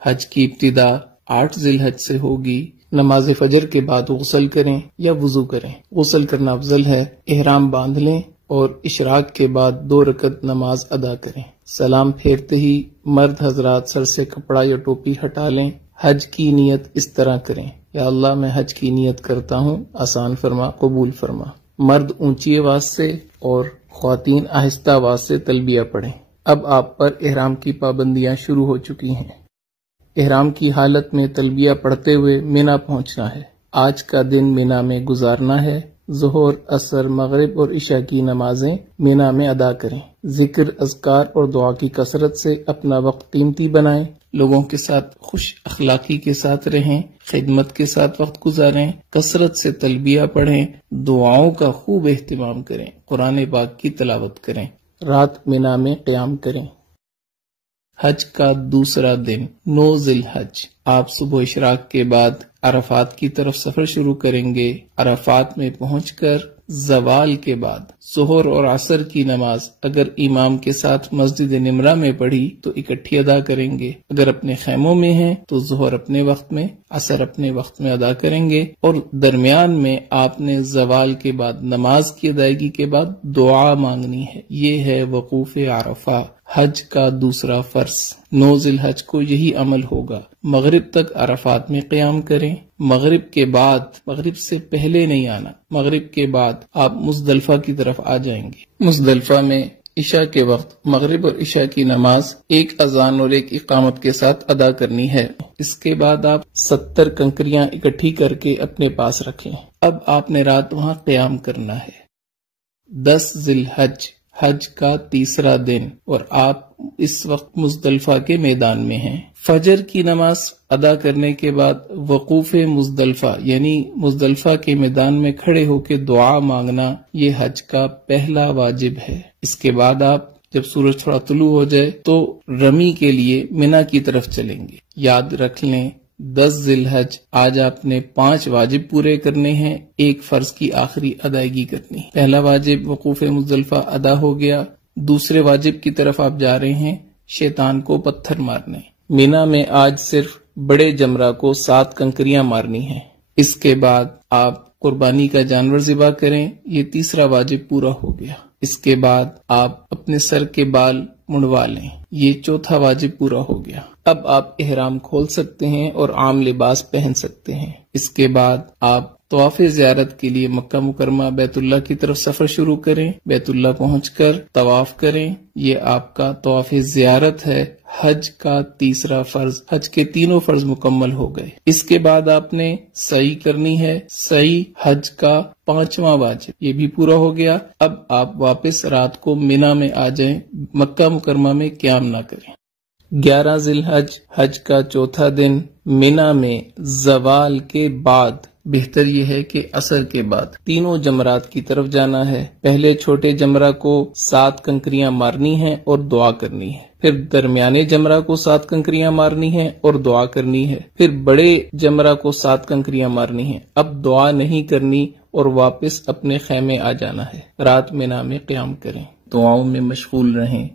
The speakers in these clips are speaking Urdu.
حج کی ابتدا 8 ذی الحج سے ہوگی۔ نماز فجر کے بعد غسل کریں یا وضو کریں۔ غسل کرنا افضل ہے۔ احرام باندھ لیں اور اشراق کے بعد 2 رکعت نماز ادا کریں۔ سلام پھیرتے ہی مرد حضرات سر سے کپڑا یا ٹوپی ہٹا لیں۔ حج کی نیت اس طرح کریں: یا اللہ میں حج کی نیت کرتا ہوں، آسان فرما، قبول فرما۔ مرد اونچی آواز سے اور خواتین آہستہ آواز سے تلبیہ پڑھیں۔ اب آپ پر احرام کی پابندیاں شروع ہو چکی ہیں۔ احرام کی حالت میں تلبیہ پڑھتے ہوئے مینا پہنچنا ہے۔ آج کا دن مینا میں گزارنا ہے۔ ظہر، عصر، مغرب اور عشاء کی نمازیں مینا میں ادا کریں۔ ذکر، اذکار اور دعا کی کثرت سے اپنا وقت قیمتی بنائیں۔ لوگوں کے ساتھ خوش اخلاقی کے ساتھ رہیں، خدمت کے ساتھ وقت گزاریں، کثرت سے تلبیہ پڑھیں، دعاؤں کا خوب اہتمام کریں، قرآن پاک کی تلاوت کریں، رات مینا میں قیام کریں۔ حج کا دوسرا دن 9 ذی الحج، آپ صبح اشراق کے بعد عرفات کی طرف سفر شروع کریں گے۔ عرفات میں پہنچ کر زوال کے بعد ظہر اور عصر کی نماز اگر امام کے ساتھ مسجد نمرہ میں پڑھی تو اکٹھی ادا کریں گے۔ اگر اپنے خیموں میں ہیں تو ظہر اپنے وقت میں، عصر اپنے وقت میں ادا کریں گے، اور درمیان میں آپ نے زوال کے بعد نماز کی ادائیگی کے بعد دعا مانگنی ہے۔ یہ ہے وقوف عرفہ، حج کا دوسرا فرض۔ 9 ذی الحج کو یہی عمل ہوگا۔ مغرب تک عرفات میں قیام کریں۔ مغرب کے بعد، مغرب سے پہلے نہیں آنا، مغرب کے بعد آپ مزدلفہ کی طرف آ جائیں گے۔ مزدلفہ میں عشاء کے وقت مغرب اور عشاء کی نماز 1 اذان اور 1 اقامت کے ساتھ ادا کرنی ہے۔ اس کے بعد آپ 70 کنکریاں اکٹھی کر کے اپنے پاس رکھیں۔ اب آپ نے رات وہاں قیام کرنا ہے۔ 10 ذی الحج، حج کا تیسرا دن، اور آپ اس وقت مزدلفہ کے میدان میں ہیں۔ فجر کی نماز ادا کرنے کے بعد وقوف مزدلفہ یعنی مزدلفہ کے میدان میں کھڑے ہو کے دعا مانگنا یہ حج کا پہلا واجب ہے۔ اس کے بعد آپ جب سورج تھوڑا طلوع ہو جائے تو رمی کے لیے مینا کی طرف چلیں گے۔ یاد رکھ لیں 10 ذی الحج آج آپ نے 5 واجب پورے کرنے ہیں، 1 فرض کی آخری ادائیگی کرنی۔ پہلا واجب وقوف مزدلفہ ادا ہو گیا۔ دوسرے واجب کی طرف آپ جا رہے ہیں، شیطان کو پتھر مارنے۔ مینا میں آج صرف بڑے جمرہ کو 7 کنکریاں مارنی ہیں۔ اس کے بعد آپ قربانی کا جانور ذبح کریں، یہ تیسرا واجب پورا ہو گیا۔ اس کے بعد آپ اپنے سر کے بال منڈوا لیں، یہ چوتھا واجب پورا ہو گیا۔ اب آپ احرام کھول سکتے ہیں اور عام لباس پہن سکتے ہیں۔ اس کے بعد آپ طواف زیارت کے لیے مکہ مکرمہ بیت اللہ کی طرف سفر شروع کریں۔ بیت اللہ پہنچ کر طواف کریں، یہ آپ کا طواف زیارت ہے۔ حج کا تیسرا فرض، حج کے تینوں فرض مکمل ہو گئے۔ اس کے بعد آپ نے سعی کرنی ہے، سعی حج کا 5واں واجب، یہ بھی پورا ہو گیا۔ اب آپ واپس رات کو مینا میں آ جائیں، مکہ مکرمہ میں قیام نہ کریں۔ 11 ذی الحج، حج کا چوتھا دن، مینا میں زوال کے بعد، بہتر یہ ہے کہ عصر کے بعد، تینوں جمرات کی طرف جانا ہے۔ پہلے چھوٹے جمرہ کو 7 کنکریاں مارنی ہیں اور دعا کرنی ہے، پھر درمیانے جمرہ کو 7 کنکریاں مارنی ہیں اور دعا کرنی ہے، پھر بڑے جمرہ کو 7 کنکریاں مارنی ہیں۔ اب دعا نہیں کرنی اور واپس اپنے خیمے آ جانا ہے۔ رات مینا میں قیام کریں، دعاؤں میں مشغول رہیں۔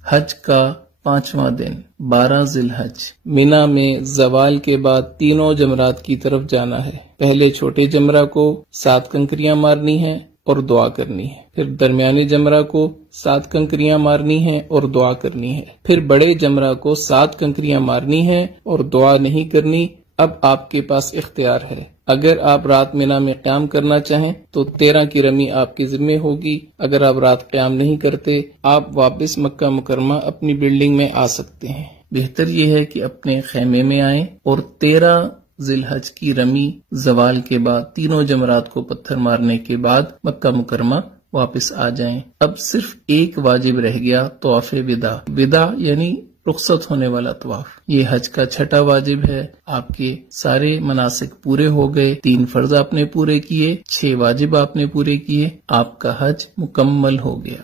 حج کا 5واں دن 12 ذی الحج، مینا میں زوال کے بعد تینوں جمرات کی طرف جانا ہے۔ پہلے چھوٹے جمرہ کو 7 کنکریاں مارنی ہیں اور دعا کرنی ہے، پھر درمیانے جمرہ کو 7 کنکریاں مارنی ہیں اور دعا کرنی ہے، پھر بڑے جمرہ کو 7 کنکریاں مارنی ہیں اور دعا نہیں کرنی۔ اب آپ کے پاس اختیار ہے، اگر آپ رات مینا میں قیام کرنا چاہیں تو 13 کی رمی آپ کے ذمہ ہوگی۔ اگر آپ رات قیام نہیں کرتے، آپ واپس مکہ مکرمہ اپنی بلڈنگ میں آ سکتے ہیں۔ بہتر یہ ہے کہ اپنے خیمے میں آئیں اور 13 ذی الحج کی رمی زوال کے بعد تینوں جمرات کو پتھر مارنے کے بعد مکہ مکرمہ واپس آ جائیں۔ اب صرف ایک واجب رہ گیا، طواف وداع۔ وداع یعنی رخصت ہونے والا طواف، یہ حج کا 6واں واجب ہے۔ آپ کے سارے مناسک پورے ہو گئے، 3 فرض آپ نے پورے کیے، 6 واجب آپ نے پورے کیے، آپ کا حج مکمل ہو گیا۔